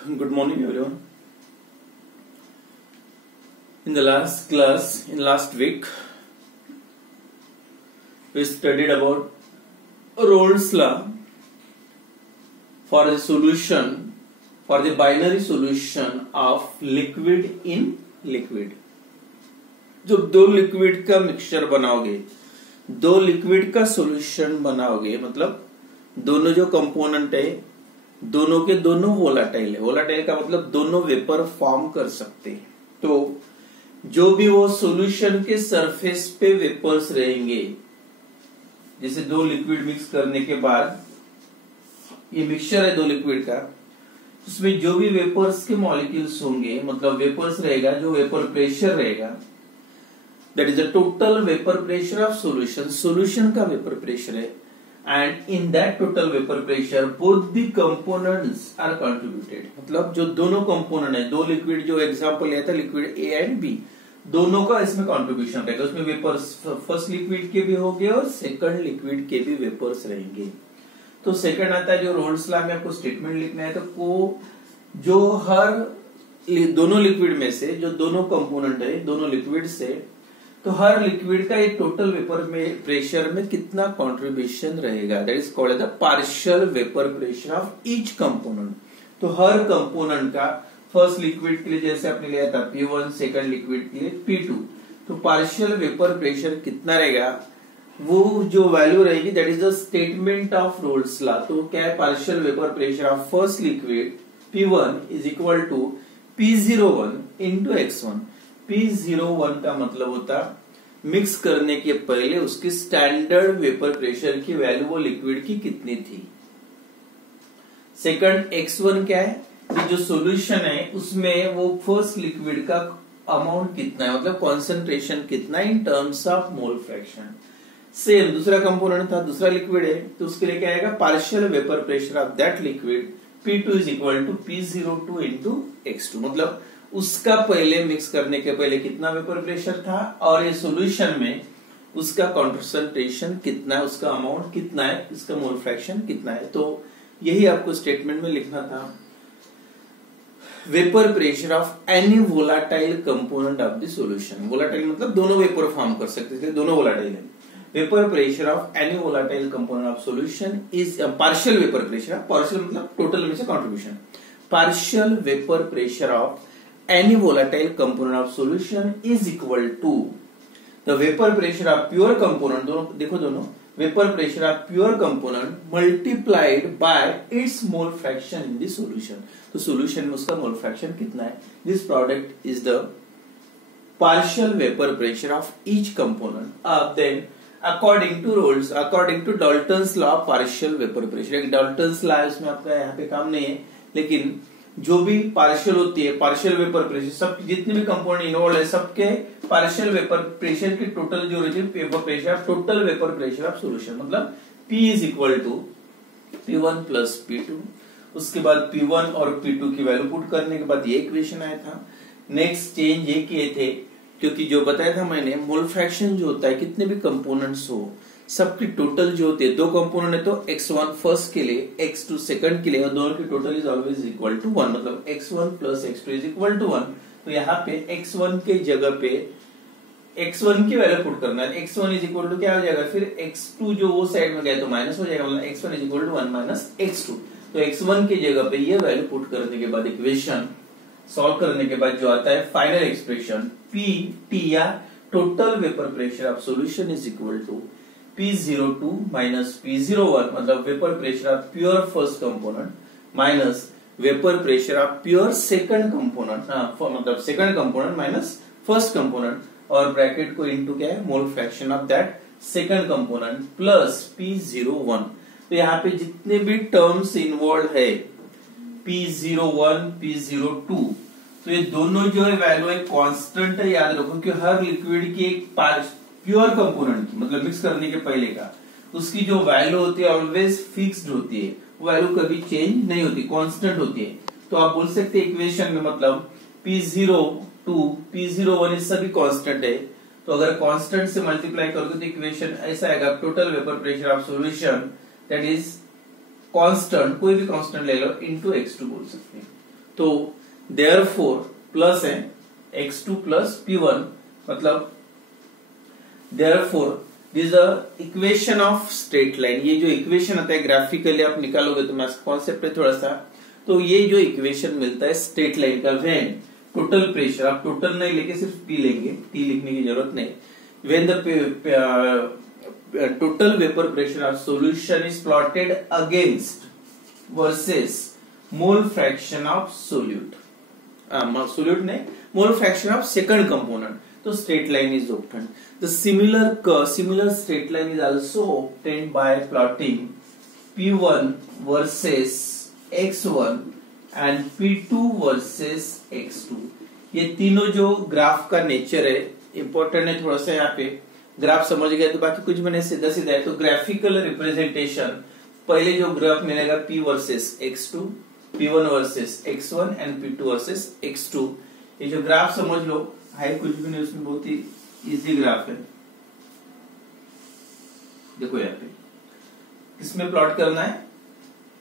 Good morning, everyone. In the last class, in last week, we studied about Rolle's law for the solution, for the binary solution of liquid in liquid. जब दो liquid का mixture बनाओगे, दो liquid का solution बनाओगे, मतलब दोनों जो कंपोनेंट है दोनों के दोनों वोलाटाइल है। वोलाटाइल का मतलब दोनों वेपर फॉर्म कर सकते हैं। तो जो भी वो सॉल्यूशन के सरफेस पे वेपर्स रहेंगे, जैसे दो लिक्विड मिक्स करने के बाद ये मिक्सचर है दो लिक्विड का, उसमें जो भी वेपर्स के मॉलिक्यूल्स होंगे, मतलब वेपर्स रहेगा, जो वेपर प्रेशर रहेगा, that is the total vapour pressure of solution. Solution का वेपर प्रेशर है, and in that total vapor pressure both the components are contributed। मतलब जो दोनों कंपोनेंट है, दो लिक्विड, जो एग्जांपल लिया था लिक्विड ए एंड बी, दोनों का इसमें कंट्रीब्यूशन रहेगा। उसमें वेपर्स फर्स्ट लिक्विड के भी होंगे और सेकंड लिक्विड के भी वेपर्स रहेंगे। तो सेकंड आता है जो रोल्स लॉ में आपको स्टेटमेंट लिखना है, तो को जो हर दोनों लिक्विड में से जो दोनों कंपोनेंट है दोनों लिक्विड से, तो हर लिक्विड का एक टोटल वेपर में प्रेशर में कितना कंट्रीब्यूशन रहेगा, that is called the partial vapour pressure of each component. तो हर कंपोनेंट का फर्स्ट लिक्विड के लिए जैसे आपने लिया था P1, सेकंड लिक्विड के लिए P2, तो पार्शियल वेपर प्रेशर कितना रहेगा, वो जो वैल्यू रहेगी that is the statement of Raoult's law. तो क्या है, partial vapour pressure of first liquid P1 is equal to P01 into X1। P01 का मतलब होता मिक्स करने के पहले उसकी स्टैंडर्ड वेपर प्रेशर की वैल्यू वो लिक्विड की कितनी थी। सेकंड X1 क्या है, कि जो सॉल्यूशन है उसमें वो फर्स्ट लिक्विड का अमाउंट कितना है, मतलब कॉन्सेंट्रेशन कितना है in terms of mole fraction. Same दूसरा कंपोनेंट था, दूसरा लिक्विड है, तो उसके लिए क्या आएगा, partial vapour pressure of that liquid P2 is equal to P02 into X2। मतलब उसका पहले मिक्स करने के पहले कितना वेपर प्रेशर था और ये सॉल्यूशन में उसका कॉन्सेंट्रेशन कितना है, उसका अमाउंट कितना है, इसका मोल फ्रैक्शन कितना है। तो यही आपको स्टेटमेंट में लिखना था। Vapour pressure of any volatile component of the solution. Volatile मतलब दोनों वेपर फॉर्म कर सकते हैं, दोनों वोलाटाइल है। Vapour pressure of any volatile component of solution is partial vapour pressure. Partial मतलब टोटल में से contribution. Partial vapour pressure of any volatile component of solution is equal to the vapor pressure of pure component, दोनों देखो, दोनों vapor pressure of pure component multiplied by its mole fraction in the solution। तो solution में उसका mole fraction कितना है, this product is the partial vapor pressure of each component। अब then according to rules, according to Dalton's law partial vapor pressure, एक Dalton's law इसमें आपका यहाँ पे काम नहीं है, लेकिन जो भी पार्शियल होती है, पार्शियल वेपर प्रेशर, सब जितने भी कंपोनेंट इन्वॉल्व है सबके पार्शियल वेपर प्रेशर की टोटल जो रहती है vapour pressure, total vapour pressure of solution, मतलब P is equal to P1 plus P2। उसके बाद P1 और P2 की वैल्यू पुट करने के बाद ये इक्वेशन आया था। नेक्स्ट चेंज ये किए थे, क्योंकि जो बताया था मैंने, मोल फ्रैक्शन जो होता है कितने भी कंपोनेंट्स हो सबकी टोटल जो होती है, दो कंपोनेंट है तो X1 फर्स्ट के लिए, X2 सेकंड के लिए, और दोनों की total is always equal to 1, मतलब X1 plus X2 is equal to 1। तो यहाँ पे X1 के जगह पे X1 की वैल्यू पुट करना है। X1 इज इक्वल टू क्या हो जाएगा, फिर X2 जो वो साइड में गया तो माइनस हो जाएगा, मतलब X1 is equal to 1 minus X2। तो X1 की जगह पे ये वैल्यू पुट करने के बाद इक्वेशन सॉल्व करने के बाद जो आता है फाइनल एक्सप्रेशन P या total vapour pressure of solution is equal to P02 minus P01, मतलब vapour pressure of pure first component minus vapour pressure of pure second component, मतलब second component minus first component, और bracket को into क्या है, mole fraction of that second component plus P01। तो यहाँ पे जितने भी टर्म्स इन्वॉल्व है P01, P02, तो ये दोनों जो है वैल्यू है कांस्टेंट है। याद रखो कि हर लिक्विड की एक प्योर कंपोनेंट की, मतलब मिक्स करने के पहले का, उसकी जो वैल्यू होती है ऑलवेज फिक्स्ड होती है, वो वैल्यू कभी चेंज नहीं होती, कांस्टेंट होती है। तो आप बोल सकते हैं इक्वेशन में, मतलब P02, P01 ये सभी कांस्टेंट है, तो अगर कांस्टेंट से मल्टीप्लाई करोगे तो इक्वेशन ऐसा आएगा, total vapour pressure of solution that is constant, कोई भी कांस्टेंट ले लो, इनटू X2 बोल सकते हैं। तो देयरफॉर प्लस है x2 प्लस p1, मतलब therefore this the equation of straight line. ये जो इक्वेशन आता है ग्राफिकली आप निकालोगे तो मैथ्स कॉन्सेप्ट है थोड़ा सा, तो ये जो इक्वेशन मिलता है स्ट्रेट लाइन का, व्हेन टोटल प्रेशर, आप टोटल नहीं लेके सिर्फ पी लेंगे, टी लिखने की जरूरत नहीं, when the total vapor pressure of solution is plotted against versus mole fraction of solute, solute नहीं, mole fraction of second component, तो straight line is obtained. The similar straight line is also obtained by plotting P1 versus X1 and P2 versus X2. ये तीनों जो graph का nature है important है थोड़ा सा, यहाँ पे ग्राफ समझ गए तो बाकी कुछ मैंने सीधा सीधा है। तो ग्राफिकल रिप्रेजेंटेशन, पहले जो ग्राफ मिलेगा P versus X2, P1 versus X1 and P2 versus X2, ये जो ग्राफ समझ लो, है कुछ भी नहीं उसमें, बहुत ही इजी ग्राफ है। देखो यहाँ पे किसमें प्लॉट करना है,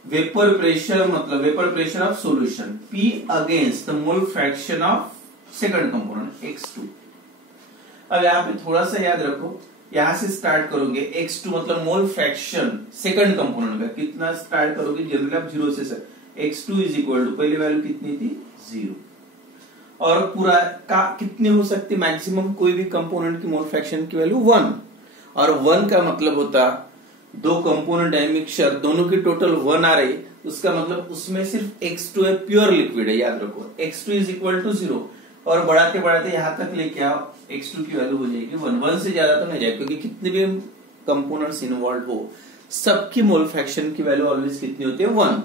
वेपर प्रेशर, मतलब vapour pressure of solution P against the mole fraction of second component X2। अब यहाँ पे थोड़ा सा याद रखो, यहां से स्टार्ट करोगे x2 मतलब मोल फ्रैक्शन सेकंड कंपोनेंट का, कितना स्टार्ट करोगे जनरली आप 0 से sir, x2 is equal to पहली वैल्यू कितनी थी 0, और पूरा का कितने हो सकते मैक्सिमम, कोई भी कंपोनेंट की मोल फ्रैक्शन की वैल्यू 1, और 1 का मतलब होता दो कंपोनेंट है मिक्सचर, दोनों की टोटल 1 आ रही, उसका मतलब उसमें सिर्फ x2 है, प्योर लिक्विड है, याद रखो x2 इज इक्वल टू 0, और बढ़ाते बढ़ाते यहां तक लेके आओ x2 की वैल्यू हो जाएगी 1, 1 से ज्यादा तो नहीं जाएगी, क्योंकि कितने भी कंपोनेंट्स इन्वॉल्व हो सबकी मोल फ्रैक्शन की वैल्यू ऑलवेज कितनी होती है 1।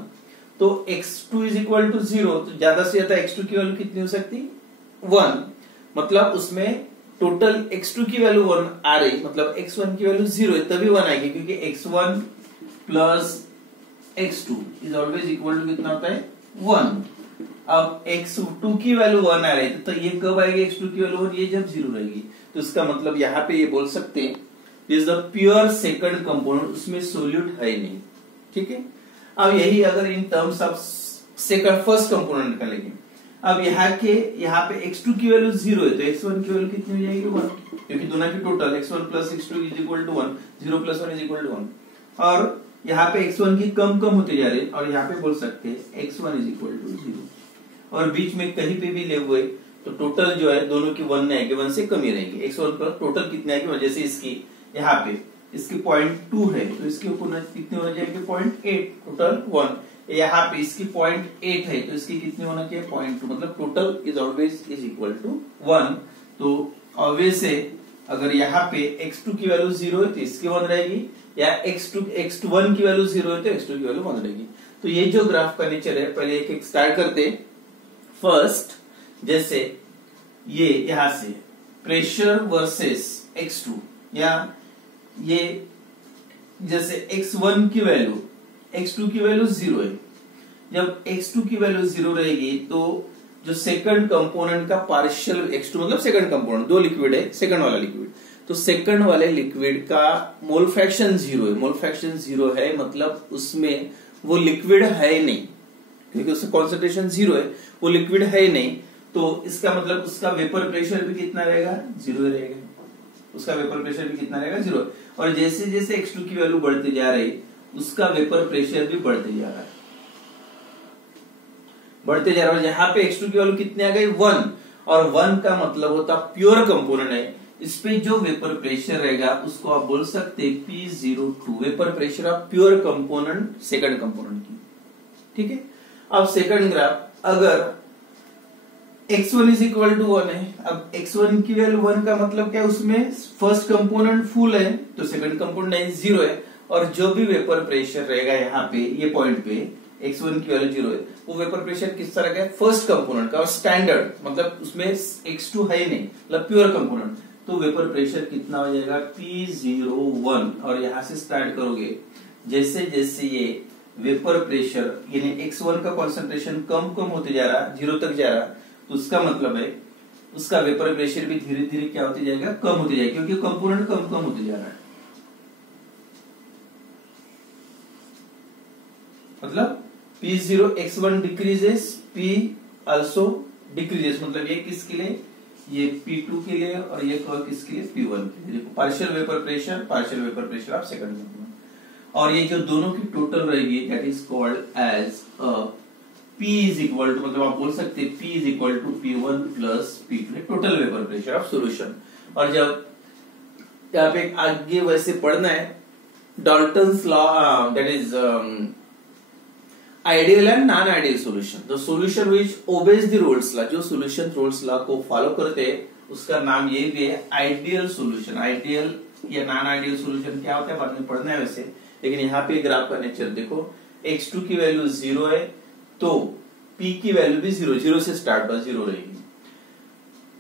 तो x2 इज इक्वल टू 0, तो ज्यादा से ज्यादा x2 की वैल्यू कितनी हो सकती 1, मतलब उसमें टोटल x2 की वैल्यू 1 आ रही, मतलब x1 की वैल्यू 0 है तभी 1 आएगी, क्योंकि x1 plus x2 is always equal to कितना होता है 1। अब x2 की वैल्यू 1 आ रही है, तो ये कब आएगी x2 की वैल्यू 1, ये जब 0 रहेगी, तो इसका मतलब यहाँ पे ये बोल सकते हैं this the pure second component, उसमें सोल्यूट है ही नहीं, ठीक है। अब यही अगर इन terms of second first component का लेंगे, अब यहाँ पे x2 की वैल्यू 0 है, तो x1 की वैल्यू कितनी हो जाएगी 1, क्योंकि दोनों की total x1 plus x2 is equal to 1, 0 plus 1 is equal to 1, और यहाँ पे x1 की कम होते जा रही है, और यहाँ पे बोल सकते हैं x1 इज इक्वल टू 0, और बीच में कहीं पे भी ले हुए तो टोटल जो है दोनों की 1 नहीं आएगी, 1 से कम ही रहेगी, x1 पर टोटल कितने आएगी, जैसे इसकी यहाँ पे इसकी 0.2 है, तो इसके ऊपर कितने होना चाहिए 0.8, टोटल 1, यहाँ पे इसकी 0.8 है, तो इसकी कितनी होना चाहिए 0.2, मतलब total is always is equal to 1। तो ऑब्वियस है अगर यहाँ पे x2 की वैल्यू 0 है तो इसकी 1 रहेगी, या x1 की वैल्यू 0 है तो x2 की वैल्यू 1 रहेगी। तो ये जो ग्राफ का नेचर है, पहले एक एक स्टार्ट करते। फर्स्ट जैसे ये यहां से प्रेशर वर्सेस x2, या ये जैसे x1 की वैल्यू x2 की वैल्यू 0 है, जब x2 की वैल्यू 0 रहेगी तो जो सेकंड कंपोनेंट का पार्शियल, x2 मतलब सेकंड कंपोनेंट, दो लिक्विड है, सेकंड वाला लिक्विड, तो सेकंड वाले लिक्विड का मोल फ्रैक्शन 0 है, मोल फ्रैक्शन 0 है मतलब उसमें वो लिक्विड है ही नहीं, क्योंकि उसका कॉन्सेंट्रेशन 0 है, वो लिक्विड है ही नहीं, तो इसका मतलब उसका वेपर प्रेशर भी कितना रहेगा 0 रहेगा, उसका वेपर प्रेशर भी कितना रहेगा 0, और जैसे जैसे x2 की वैल्यू बढ़ती जा रही उसका वेपर प्रेशर भी बढ़ते जा रहा है, बढ़ते जा रहा है। यहाँ पे x2 की वैल्यू कितनी आ गई 1, और 1 का मतलब होता प्योर कंपोनेंट है, इस पे जो वेपर प्रेशर रहेगा उसको आप बोल सकते हैं P02, vapour pressure of pure component second component की, ठीक है। अब सेकंड ग्राफ, अगर x1 इज इक्वल टू 1 है, अब x1 की वैल्यू 1 का मतलब क्या है, उसमें फर्स्ट कंपोनेंट फुल है तो सेकंड कंपोनेंट 0 है, और जो भी वेपर प्रेशर रहेगा यहाँ पे ये पॉइंट पे x1 की वैल्यू 0 है, वो वेपर प्रेशर किस तरह का है फर्स्ट कंपोनेंट का, और स्टैंडर्ड मतलब उसमें x2 है ही नहीं, मतलब प्योर कंपोनेंट, तो वेपर प्रेशर कितना हो जाएगा P01, और यहां से स्टार्ट करोगे जैसे जैसे ये वेपर प्रेशर यानी x1 का कॉन्सेंट्रेशन कम होते जा रहा, 0 तक जा रहा, तो उसका मतलब है उसका वेपर प्रेशर भी धीरे धीरे क्या होते जाएगा कम होते जाएगा, क्योंकि कंपोनेंट कम होते जा रहा है, मतलब P0 x1 decreases, P also decreases, मतलब ये किसके लिए, ये P2 के लिए और ये किसके लिए, P1 के लिए। देखो partial vapour pressure of second component, और ये जो दोनों की टोटल रहेगी that is called as P is equal to, मतलब आप बोल सकते हैं P is equal to P1 plus P2, total vapour pressure of solution. और जब यहाँ पे आगे वैसे पढ़ना है Dalton's law, that is ideal and non ideal solution. The solution which obeys the Raoult's law, जो सॉल्यूशन रोल्स लॉ को फॉलो करते हैं उसका नाम ये भी है आइडियल सॉल्यूशन। आइडियल या नॉन आइडियल सॉल्यूशन क्या होता है बाद में पढ़ना है वैसे, लेकिन यहाँ पे ग्राफ का नेचर देखो, x2 की वैल्यू 0 है तो p की वैल्यू भी 0 से स्टार्ट बस 0 रहेगी,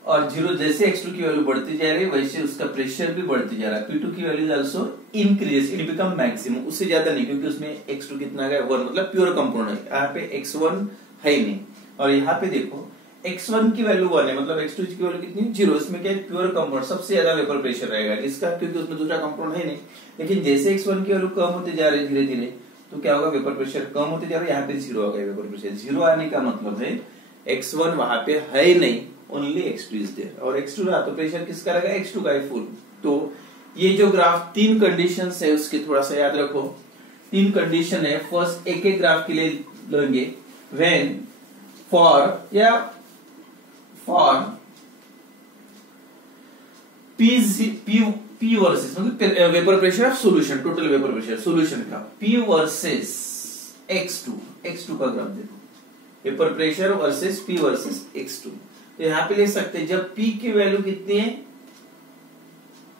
और 0 जैसे x2 की वैल्यू बढ़ती जा रही है वैसे उसका प्रेशर भी बढ़ती जा रहा है। P2 की value also increase, it become maximum, उससे ज्यादा नहीं, क्योंकि उसमें x2 कितना है 1, मतलब प्योर कंपाउंड है, यहाँ पे x1 है ही नहीं। और यहाँ पे देखो x1 की वैल्यू 1 है, मतलब x2 की वैल्यू कितनी 0, इसमें क्या प्योर कंपाउंड सबसे ज्यादा वेपर प्रेशर रहेगा इसका, क्योंकि उसमें दूसरा कंपाउंड है नहीं। लेकिन जैसे x1 की वैल्यू कम होते जा रही है धीरे धीरे, तो क्या होगा, वेपर प्रेशर कम होते जा रहा है, यहाँ पे 0 आ गया वेपर प्रेशर। 0 आने का मतलब है x1 वहां पे है ही नहीं, ओनली x2 इज देयर, और x2 रहा तो प्रेशर किसका रहेगा, x2 का ही फुल। तो ये जो ग्राफ 3 कंडीशंस है उसके थोड़ा सा याद रखो। 3 कंडीशन है, फर्स्ट एक ग्राफ के लिए लेंगे, व्हेन फॉर P वर्सेस, मतलब vapour pressure of solution, total vapour pressure solution का P वर्सेस x2 का ग्राफ देखो, vapour pressure versus P versus x2। तो यहाँ पे ले सकते हैं जब P की वैल्यू कितनी है,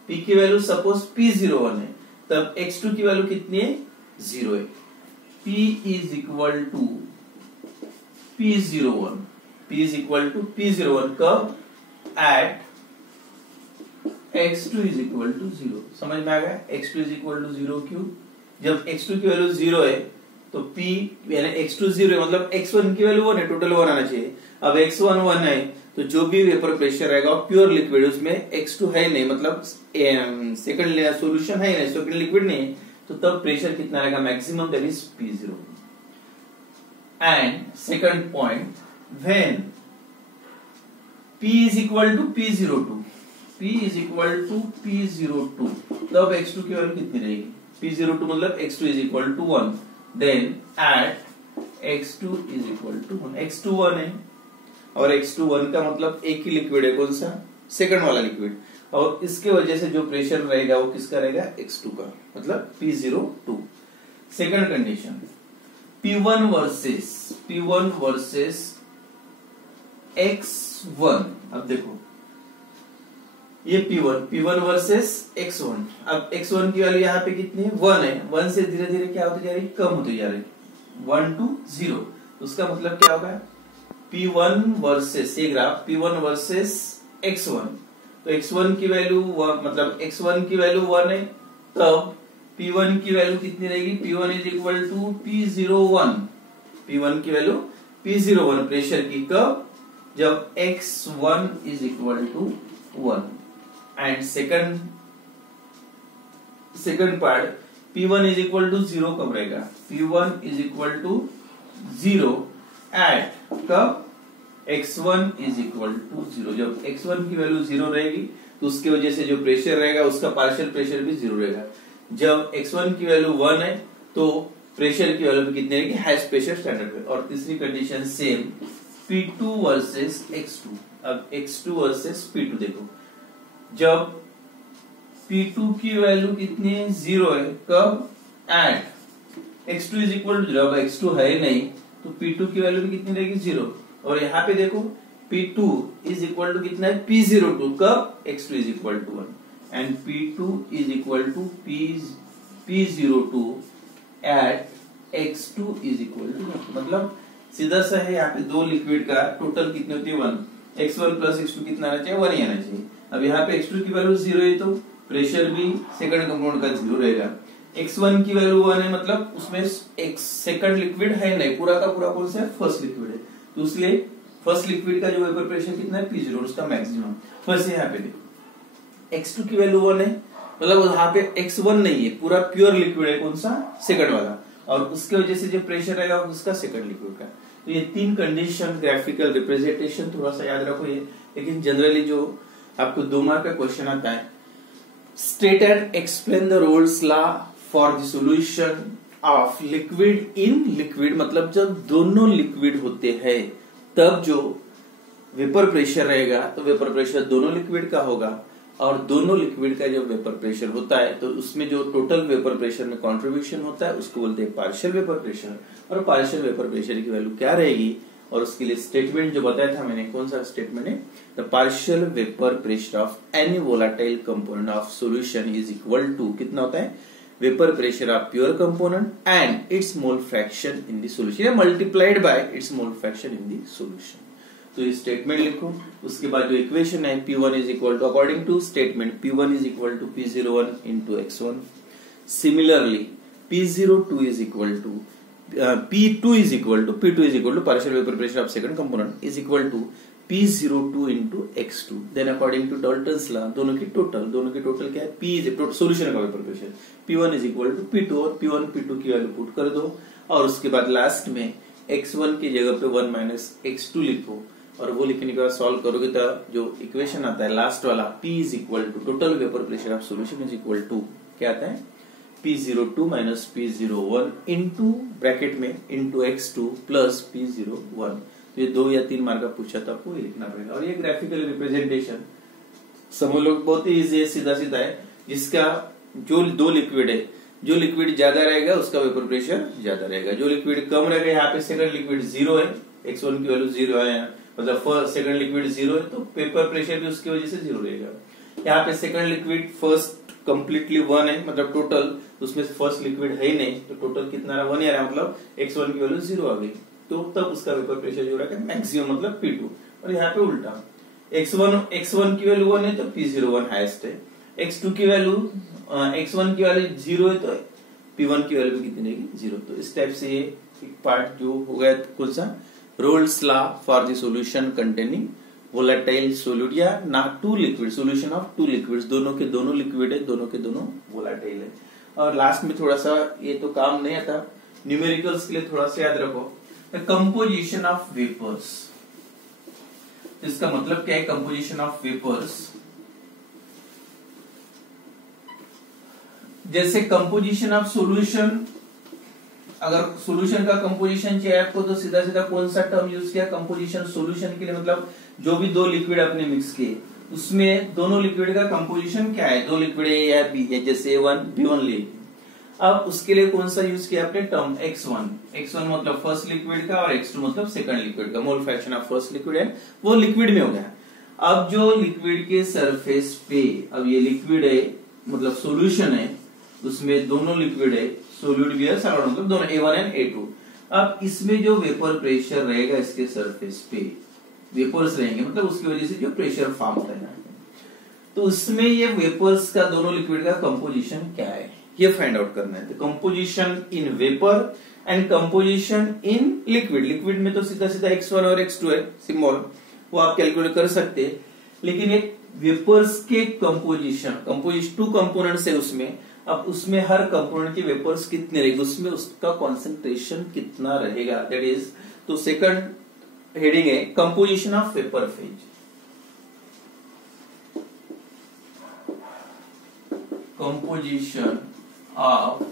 P की वैल्यू सपोज P01 है, तब x2 की वैल्यू कितनी है 0 है। P is equal to P01 कब, eight x2 is equal to 0। समझ में आ गया, x2 इज इक्वल टू 0 क्यों, जब x2 की वैल्यू 0 है तो P यानी x2 0 है, मतलब x1 की वैल्यू 1 है, टोटल 1 आना चाहिए। अब x1 1 है तो जो भी वेपर प्रेशर रहेगा प्योर लिक्विड, उसमें x2 है नहीं, मतलब सेकंड सॉल्यूशन है नहीं, सेकंड लिक्विड नहीं, तो तब प्रेशर कितना रहेगा maximum, that is P0। And second point, when P is equal to P02, तब x2 की वैल्यू कितनी रहेगी, P02 मतलब x2 is equal to 1, then at x2 is equal to 1, x2 1 है, और x2 1 का मतलब एक ही लिक्विड है, कौन सा, सेकंड वाला लिक्विड, और इसके वजह से जो प्रेशर रहेगा वो किसका रहेगा, x2 का, मतलब P02। Second condition, P1 versus x1। अब देखो ये P1 वर्सेस x1, अब x1 की वैल्यू यहाँ पे कितनी है 1 है, 1 से धीरे धीरे क्या होती जा रही है, कम होती जा रही है, 1 to 0। उसका मतलब क्या होगा, P1 वर्सेस, ये ग्राफ P1 वर्सेस x1, तो x1 की वैल्यू मतलब x1 की वैल्यू 1 है, तब P1 की वैल्यू कितनी रहेगी, P1 is equal to P01, P1 की वैल्यू P01 प्रेशर की, कब, जब x1 is equal to 1। And second part, P1 is equal to 0 कब रहेगा, P1 is equal to 0 eight कब, x1 इज इक्वल टू 0, जब x1 की वैल्यू 0 रहेगी तो उसकी वजह से जो प्रेशर रहेगा उसका पार्शियल प्रेशर भी 0 रहेगा। जब x1 की वैल्यू 1 है तो प्रेशर की वैल्यू कितनी रहेगी, हाईएस्ट प्रेशर स्टैंडर्ड पे। और तीसरी condition same, P2 versus x2। अब x2 वर्सेस P2 देखो, जब P2 की वैल्यू कितनी है 0 है, कब, eight x2 is equal to 0, अब x2 है नहीं तो P2 की वैल्यू भी कितनी रहेगी 0, और यहाँ पे देखो P2 इज इक्वल टू कितना है P02, कब, x2 is equal to 1, and P2 is equal to P02 at x2 is equal to 1। मतलब सीधा सा है, यहाँ पे दो लिक्विड का टोटल कितनी होती है 1, x1 प्लस x2 कितना आना चाहिए 1 ही आना चाहिए। अब यहाँ पे x2 की वैल्यू 0 है तो प्रेशर भी सेकंड कंपाउंड का 0 रहेगा, x1 की वैल्यू 1 है मतलब उसमें एक सेकंड लिक्विड है नहीं, पूरा का पूरा कौन सा है, फर्स्ट लिक्विड है, तो इसलिए फर्स्ट लिक्विड का जो वेपर प्रेशर कितना है P0, उसका मैक्सिमम। वैसे यहाँ पे देखो x2 की वैल्यू 1 है, मतलब यहाँ पे x1 नहीं है, पूरा प्योर लिक्विड है, कौन सा, सेकंड वाला, और उसके वजह से जो प्रेशर रहेगा उसका सेकंड लिक्विड का। तो ये 3 कंडीशन, ग्राफिकल रिप्रेजेंटेशन थोड़ा सा याद रखो ये। लेकिन जनरली जो आपको 2 मार्क का क्वेश्चन आता है, state and explain the Raoult's law for the solution of liquid in liquid, मतलब जब दोनों लिक्विड होते हैं तब जो वेपर प्रेशर रहेगा तो वेपर प्रेशर दोनों लिक्विड का होगा, और दोनों लिक्विड का जो वेपर प्रेशर होता है तो उसमें जो टोटल वेपर प्रेशर में कंट्रीब्यूशन होता है उसको बोलते हैं पार्शियल वेपर प्रेशर। और पार्शियल वेपर प्रेशर की वैल्यू क्या रहेगी, और उसके लिए स्टेटमेंट जो बताया था मैंने, कौन सा स्टेटमेंट है, the partial vapour pressure of any volatile component of solution is equal to, कितना होता है, vapour pressure of pure component and its mole fraction in the solution multiplied by its mole fraction in the solution. तो ये statement लिखो। उसके बाद जो equation है P1 is equal to, according to statement P1 is equal to P01 into x1। Similarly P02 is equal to P2 is equal to partial vapour pressure of second component is equal to P02 into x2। Then according to Dalton's law दोनों की total क्या है, P is solution का vapour pressure, P1 is equal to P2, और P1 P2 की value put कर दो, और उसके बाद लास्ट में x1 की जगह पे 1 माइनस x2 लिखो, और वो लिखने के बाद सॉल्व करोगे तो जो इक्वेशन आता है लास्ट वाला, P is equal to total vapour pressure of solution is equal to क्या आता है, P02 minus P01 into bracket में इंटू x2 प्लस P01। तो ये 2 या 3 मार्क का पूछा था, आपको लिखना पड़ेगा। और ये ग्राफिकल रिप्रेजेंटेशन समझ लो बहुत ही इजी है, सीधा सीधा है, जिसका जो 2 लिक्विड है, जो लिक्विड ज्यादा रहेगा उसका वेपर प्रेशर ज्यादा रहेगा, जो लिक्विड कम रहेगा, यहाँ पे सेकंड लिक्विड 0 है, x1 की वैल्यू 0 है, मतलब फर्स्ट सेकंड लिक्विड 0 है तो वेपर प्रेशर भी उसकी वजह से 0 रहेगा। यहाँ पे सेकंड लिक्विड फर्स्ट कंप्लीटली 1 है, मतलब टोटल उसमें फर्स्ट लिक्विड है ही नहीं, तो टोटल कितना रहा, 1 ही आ रहा है, मतलब x1 की वैल्यू 0 आ गई, तो तब उसका वेपर प्रेशर जो रहेगा मैक्सिमम, मतलब P2। और यहाँ पे उल्टा, x1 की वैल्यू 1 है तो P01 हाईएस्ट है, x2 की वैल्यू x1 की वैल्यू 0 है तो P1 की वैल्यू कितनी रहेगी, 0। तो इस टाइप से ये एक पार्ट जो हो गया कौन सा, roles law for the solution containing volatile solute, या ना 2 लिक्विड, सॉल्यूशन ऑफ 2 लिक्विड्स, दोनों के दोनों लिक्विड है, दोनों के दोनों वोलेटाइल है। और लास्ट में थोड़ा सा, ये तो काम नहीं आता, न्यूमेरिकल्स के लिए थोड़ा सा याद रखो, द कंपोजिशन ऑफ वेपर्स। इसका मतलब क्या है, कंपोजिशन ऑफ वेपर्स, जैसे कंपोजिशन ऑफ सॉल्यूशन, अगर सॉल्यूशन का कंपोजिशन चाहिए आपको तो सीधा सीधा कौन सा टर्म यूज किया, कंपोजिशन सॉल्यूशन के लिए, मतलब जो भी 2 लिक्विड आपने मिक्स किए उसमें दोनों लिक्विड का कंपोजिशन क्या है, 2 लिक्विड है या बी है, जैसे A1 B1 ले, अब उसके लिए कौन सा यूज किया आपने टर्म x1 मतलब फर्स्ट लिक्विड का, और x2 मतलब सेकंड लिक्विड का, मोल फ्रैक्शन ऑफ फर्स्ट लिक्विड है वो लिक्विड में हो गया। अब जो लिक्विड के सरफेस पे, अब ये लिक्विड है मतलब सॉल्यूशन है, उसमें दोनों लिक्विड है, सोल्यूट भी है, सॉलिड मतलब दोनों A1 एंड A2। अब इसमें जो वेपर प्रेशर रहेगा इसके सरफेस पे, वेपर्स रहेंगे, मतलब उसकी वजह से जो प्रेशर फॉर्म होता है, तो उसमें ये वेपर्स का, दोनों लिक्विड का कंपोजिशन क्या है ये फाइंड आउट करना है। तो composition in vapour and composition in liquid, liquid में तो सीधा सीधा x1 और x2 है सिंबल, वो आप कैलकुलेट कर सकते हैं, लेकिन एक वेपर्स के कंपोजिशन 2 कंपोनेंट्स है उसमें, अब उसमें हर कंपोनेंट की वेपर्स कितने रहेगी, उसमें उसका कॉन्सेंट्रेशन कितना रहेगा, दैट इज, तो सेकंड हेडिंग है composition of vapour phase. Composition of,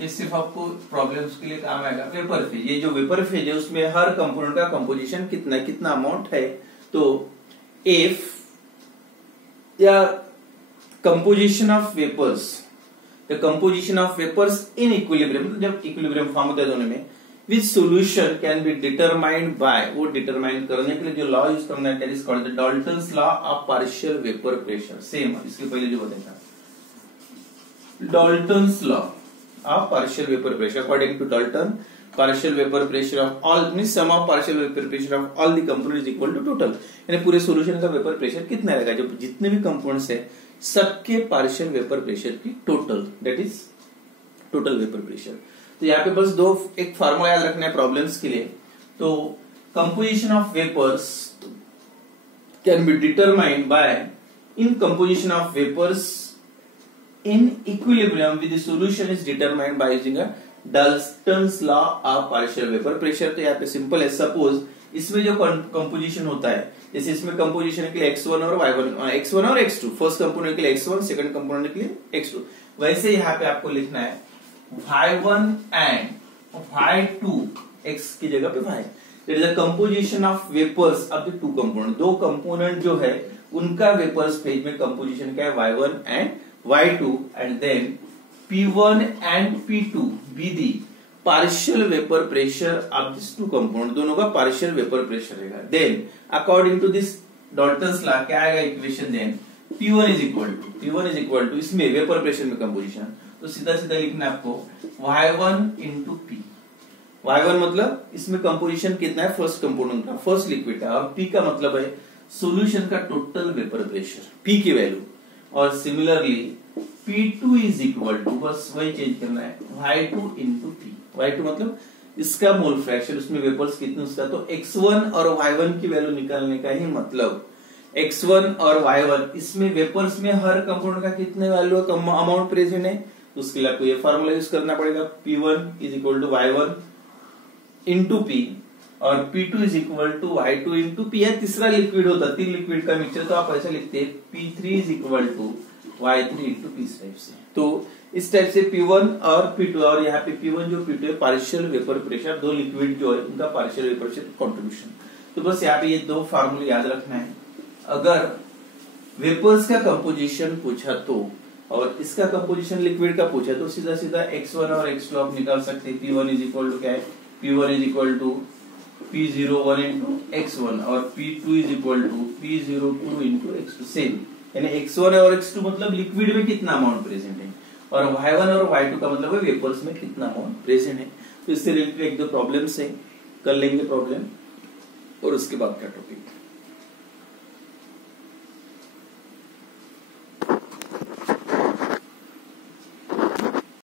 ये सिर्फ आपको प्रॉब्लम्स के लिए काम आएगा, वेपर फेज, ये जो वेपर फेज है उसमें हर कंपोनेंट का कंपोजिशन कितना अमाउंट है, तो इफ या composition of vapors, the composition of vapors in equilibrium, मतलब जब equilibrium फॉर्म होता है दोनों में, which solution can be determined by, वो डिटरमाइन करने के लिए जो लॉ यूज करना है, that is called the Dalton's law of partial vapor pressure, same इसके पहले जो बताया था, Dalton's law of partial vapor pressure, according to Dalton, partial vapor pressure of all means sum of partial vapor pressure of all the components is equal to total, यानी पूरे solution का vapour pressure कितना रहेगा, जो जितने भी components है सबके पार्शियल वेपर प्रेशर की total, that is total vapour pressure. तो यहाँ पे बस एक फार्मूला याद रखना है प्रॉब्लम्स के लिए, तो composition of vapours can be determined by, in composition of vapours in equilibrium with the solution is determined by using a Dalton's law of partial vapor pressure। तो यहाँ पे सिंपल है, सपोज इसमें जो कंपोजिशन होता है, जैसे इसमें कंपोजिशन के लिए x1 और y1, x1 और x2, फर्स्ट कंपोनेंट के लिए x1, सेकंड कंपोनेंट के लिए x2, वैसे यहाँ पे आपको लिखना है y1 एंड y2, x की जगह पे y। There is a composition of vapors of the two component, दो कंपोनेंट जो है उनका वेपर्स फेज में कंपोजिशन क्या है, y1 and y2, and then p1 and p2 be the partial vapour pressure of this two component, दोनों का partial vapour pressure रहेगा। Then according to this Dalton's law क्या आएगा equation, then P1 is equal to इसमें vapour pressure में composition, तो सीधा सीधा लिखना है आपको y1 इंटू p। y1 मतलब इसमें कंपोजिशन कितना है, फर्स्ट कंपोनेंट का, फर्स्ट लिक्विड का, और p का मतलब है सॉल्यूशन का टोटल वेपर प्रेशर, p की वैल्यू। और similarly P2 is equal to, बस वही चेंज करना है, y2 इंटू p। y2 मतलब इसका मोल फ्रैक्शन, उसमें वेपर्स कितने उसका, तो x1 और y1 की वैल्यू निकालने का ही मतलब x1 और y1, इसमें वेपर्स में हर कंपोनेंट का कितने वैल्यू अमाउंट प्रेजेंट है, तो उसके लिए आपको ये फार्मूला यूज करना पड़ेगा, P1 is equal to y1 into p, और P2 is equal to y2 into p। या तीसरा लिक्विड होता, तीन लिक्विड का मिक्सचर, तो आप ऐसा लिखते हैं P3 is equal to y3 into p type से। तो इस टाइप से P1 और P2, और यहाँ पे P1 जो P2 है पार्शियल वेपर प्रेशर, दो लिक्विड जो है उनका पार्शियल वेपर प्रेशर कॉन्ट्रीब्यूशन। तो बस यहाँ पे ये दो फार्मूले याद रखना है। अगर वेपर्स का कंपोजिशन पूछा तो, और इसका कंपोजिशन लिक्विड का पूछा तो सीधा सीधा x1 और x2 आप निकाल सकते हैं। P1 इज इक्वल टू क्या है, P1 is equal to P01 into x1, और P2 is equal to P02 into x2। Same, यानी x1 और x2 मतलब लिक्विड में कितना अमाउंट प्रेजेंट है, और y1 और y2 का मतलब है वेपर्स में कितना अमाउंट प्रेजेंट है। तो इससे रिलेटेड एक दो प्रॉब्लम्स है, कर लेंगे प्रॉब्लम, और उसके बाद का टॉपिक।